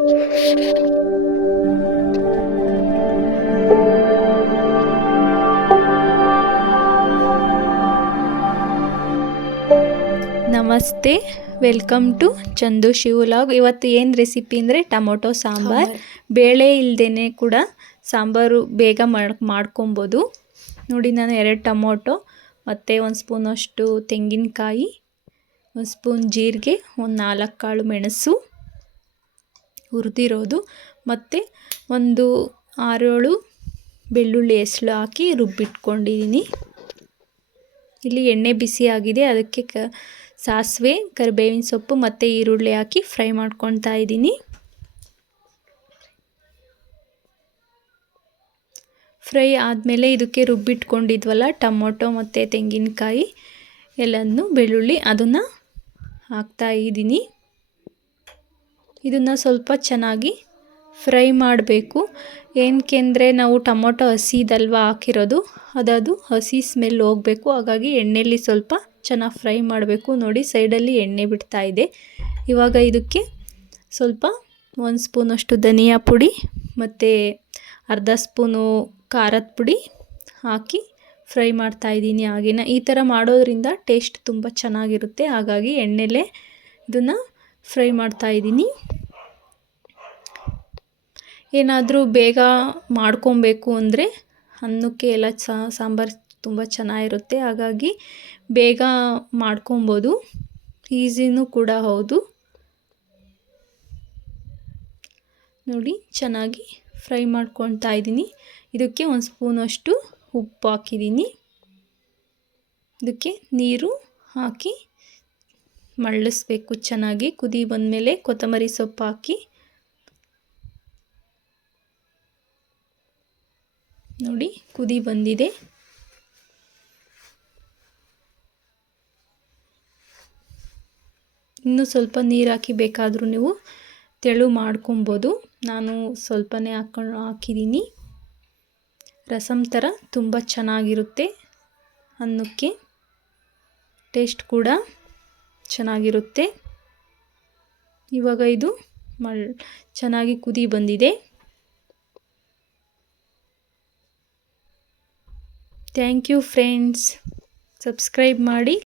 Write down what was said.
ನಮಸ್ತೆ welcome to Chandu ಶಿವಲಾಗ್. ಇವತ್ತು ಏನು ರೆಸಿಪಿ ಅಂದರೆ ಟೊಮೊಟೊ ಸಾಂಬಾರ್. ಬೇಳೆ ಇಲ್ಲದೇ ಕೂಡ ಸಾಂಬಾರು ಬೇಗ ಮಾಡಿ ಮಾಡ್ಕೊಬೋದು. ನೋಡಿ ನಾನು ಎರಡು ಟೊಮೊಟೊ ಮತ್ತು ಒಂದು ಸ್ಪೂನಷ್ಟು ತೆಂಗಿನಕಾಯಿ ಒಂದು ಸ್ಪೂನ್ ಜೀರಿಗೆ ಒಂದು ನಾಲ್ಕು ಕಾಳು ಮೆಣಸು ಹುರಿದಿರೋದು. ಮತ್ತು ಒಂದು ಆರೇಳು ಬೆಳ್ಳುಳ್ಳಿ ಹೆಸಳು ಹಾಕಿ ರುಬ್ಬಿಟ್ಕೊಂಡಿದ್ದೀನಿ ಇಲ್ಲಿ ಎಣ್ಣೆ ಬಿಸಿ ಆಗಿದೆ, ಅದಕ್ಕೆ ಕ ಸಾಸಿವೆ, ಕರಿಬೇವಿನ ಸೊಪ್ಪು ಮತ್ತು ಈರುಳ್ಳಿ ಹಾಕಿ ಫ್ರೈ ಮಾಡ್ಕೊತಾ ಇದ್ದೀನಿ ಫ್ರೈ ಆದಮೇಲೆ ಇದಕ್ಕೆ ರುಬ್ಬಿಟ್ಕೊಂಡಿದ್ವಲ್ಲ ಟೊಮೊಟೊ ಮತ್ತು ತೆಂಗಿನಕಾಯಿ ಎಲ್ಲನೂ ಬೆಳ್ಳುಳ್ಳಿ, ಅದನ್ನು ಹಾಕ್ತಾ ಇದ್ದೀನಿ ಇದನ್ನು ಸ್ವಲ್ಪ ಚೆನ್ನಾಗಿ ಫ್ರೈ ಮಾಡಬೇಕು. ಏನಕ್ಕೆಂದರೆ ನಾವು ಟೊಮೊಟೊ ಹಸಿದಲ್ವ ಹಾಕಿರೋದು, ಅದದು ಹಸಿ ಸ್ಮೆಲ್ ಹೋಗಬೇಕು. ಹಾಗಾಗಿ ಎಣ್ಣೆಯಲ್ಲಿ ಸ್ವಲ್ಪ ಚೆನ್ನಾಗಿ ಫ್ರೈ ಮಾಡಬೇಕು. ನೋಡಿ, ಸೈಡಲ್ಲಿ ಎಣ್ಣೆ ಬಿಡ್ತಾ ಇದೆ. ಇವಾಗ ಇದಕ್ಕೆ ಸ್ವಲ್ಪ ಒಂದು ಸ್ಪೂನಷ್ಟು ಧನಿಯಾ ಪುಡಿ ಮತ್ತು ಅರ್ಧ ಸ್ಪೂನು ಖಾರದ ಪುಡಿ ಹಾಕಿ ಫ್ರೈ ಮಾಡ್ತಾ ಇದ್ದೀನಿ ಹಾಗೆನ. ಈ ಥರ ಮಾಡೋದ್ರಿಂದ ಟೇಸ್ಟ್ ತುಂಬ ಚೆನ್ನಾಗಿರುತ್ತೆ. ಹಾಗಾಗಿ ಎಣ್ಣೆಲೇ ಇದನ್ನು ಫ್ರೈ ಮಾಡ್ತಾ ಇದ್ದೀನಿ. ಏನಾದರೂ ಬೇಗ ಮಾಡ್ಕೊಬೇಕು ಅಂದರೆ ಅನ್ನಕ್ಕೆ ಎಲ್ಲ ಸಾಂಬಾರು ತುಂಬ ಚೆನ್ನಾಗಿರುತ್ತೆ. ಹಾಗಾಗಿ ಬೇಗ ಮಾಡ್ಕೊಬೋದು. ಈಸಿನೂ ಕೂಡ ಹೌದು. ನೋಡಿ, ಚೆನ್ನಾಗಿ ಫ್ರೈ ಮಾಡ್ಕೊತಾ ಇದ್ದೀನಿ. ಇದಕ್ಕೆ ಒಂದು ಸ್ಪೂನಷ್ಟು ಉಪ್ಪು ಹಾಕಿದ್ದೀನಿ. ಇದಕ್ಕೆ ನೀರು ಹಾಕಿ ಮಳ್ಳಿಸ್ಬೇಕು ಚೆನ್ನಾಗಿ. ಕುದಿ ಬಂದಮೇಲೆ ಕೊತ್ತಂಬರಿ ಸೊಪ್ಪು ಹಾಕಿ. ನೋಡಿ, ಕುದಿ ಬಂದಿದೆ. ಇನ್ನೂ ಸ್ವಲ್ಪ ನೀರು ಹಾಕಿ ಬೇಕಾದರೂ ನೀವು ತೆಳು ಮಾಡ್ಕೊಬೋದು. ನಾನು ಸ್ವಲ್ಪನೇ ಹಾಕೊಂಡು ಹಾಕಿದ್ದೀನಿ. ರಸಮ್ ಥರ ತುಂಬ ಚೆನ್ನಾಗಿರುತ್ತೆ ಅನ್ನಕ್ಕೆ ಟೇಸ್ಟ್ ಕೂಡ. ಚೆನ್ನಾಗಿರುತ್ತೆ. ಇವಾಗ ಇದು ಮಳ್ ಚೆನ್ನಾಗಿ ಕುದಿ ಬಂದಿದೆ. ಥ್ಯಾಂಕ್ ಯು ಫ್ರೆಂಡ್ಸ್ ಸಬ್ಸ್ಕ್ರೈಬ್ ಮಾಡಿ.